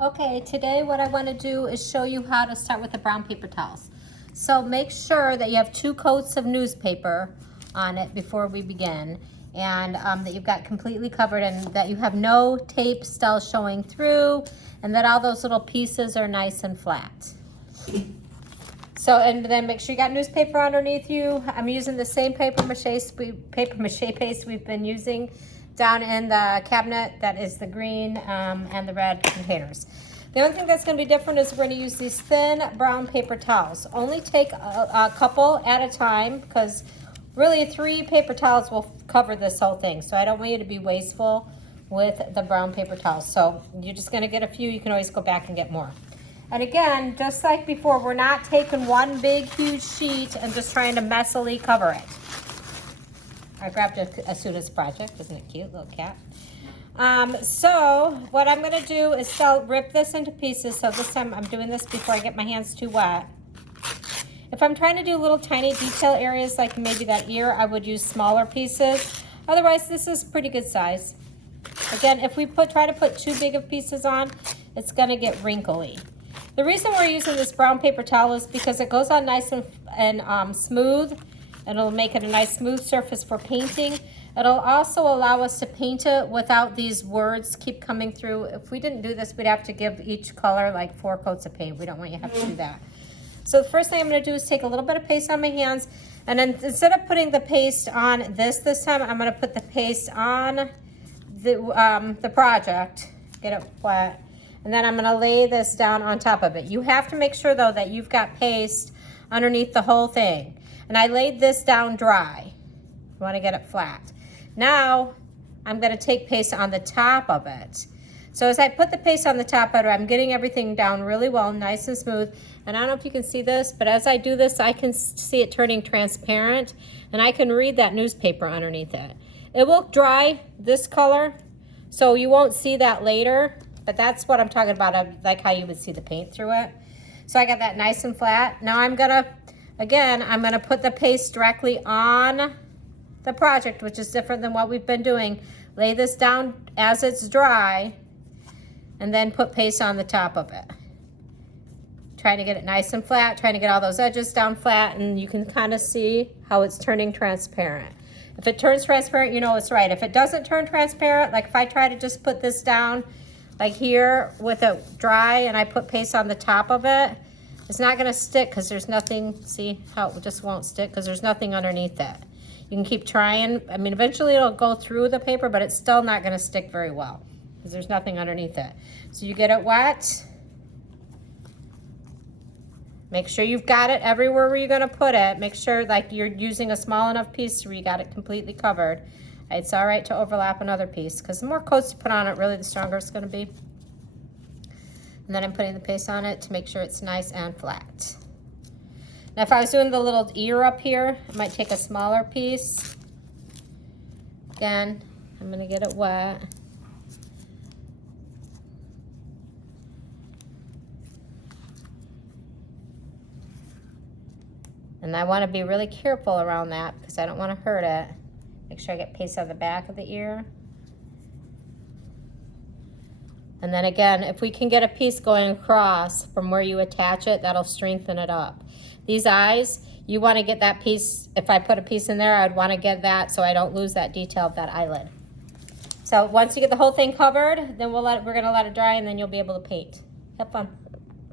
Okay, today what I want to do is show you how to start with the brown paper towels. So make sure that you have 2 coats of newspaper on it before we begin, and that you've got completely covered and that you have no tape still showing through, and that all those little pieces are nice and flat. So, and then make sure you got newspaper underneath you. I'm using the same paper mache paste we've been using down in the cabinet. That is the green and the red containers. The only thing that's going to be different is we're going to use these thin brown paper towels. Only take a couple at a time, because really 3 paper towels will cover this whole thing. So I don't want you to be wasteful with the brown paper towels. So you're just going to get a few. You can always go back and get more. And again, just like before, we're not taking one big, huge sheet and just trying to messily cover it. I grabbed a student's project. Isn't it cute? Little cat. So what I'm going to do is rip this into pieces. So this time I'm doing this before I get my hands too wet. If I'm trying to do little tiny detail areas like maybe that ear, I would use smaller pieces. Otherwise, this is pretty good size. Again, if we try to put too big of pieces on, it's going to get wrinkly. The reason we're using this brown paper towel is because it goes on nice and smooth, and it'll make it a nice smooth surface for painting. It'll also allow us to paint it without these words keep coming through. If we didn't do this, we'd have to give each color like 4 coats of paint. We don't want you to have to do that. So the first thing I'm going to do is take a little bit of paste on my hands, and then instead of putting the paste on this time, I'm going to put the paste on the project, get it wet. And then I'm going to lay this down on top of it. You have to make sure, though, that you've got paste underneath the whole thing. And I laid this down dry. You want to get it flat. Now, I'm going to take paste on the top of it. So as I put the paste on the top of it, I'm getting everything down really well, nice and smooth. And I don't know if you can see this, but as I do this, I can see it turning transparent. And I can read that newspaper underneath it. It will dry this color, so you won't see that later. But that's what I'm talking about, like how you would see the paint through it. So I got that nice and flat. Now I'm gonna put the paste directly on the project, which is different than what we've been doing. Lay this down as it's dry, and then put paste on the top of it. Trying to get it nice and flat, trying to get all those edges down flat, and you can kind of see how it's turning transparent. If it turns transparent, you know it's right. If it doesn't turn transparent, like if I try to just put this down like here with it dry and I put paste on the top of it, it's not going to stick because there's nothing. See how it just won't stick because there's nothing underneath it. You can keep trying. I mean, eventually it'll go through the paper, but it's still not going to stick very well because there's nothing underneath it. So you get it wet. Make sure you've got it everywhere where you're going to put it. Make sure like you're using a small enough piece where you got it completely covered. It's all right to overlap another piece because the more coats you put on it, really the stronger it's going to be. And then I'm putting the paste on it to make sure it's nice and flat. Now if I was doing the little ear up here, I might take a smaller piece. Again, I'm going to get it wet. And I want to be really careful around that because I don't want to hurt it. Make sure I get paste on the back of the ear. And then again, if we can get a piece going across from where you attach it, that'll strengthen it up. These eyes, you want to get that piece. If I put a piece in there, I'd want to get that so I don't lose that detail of that eyelid. So once you get the whole thing covered, then we're going to let it dry, and then you'll be able to paint. Have fun.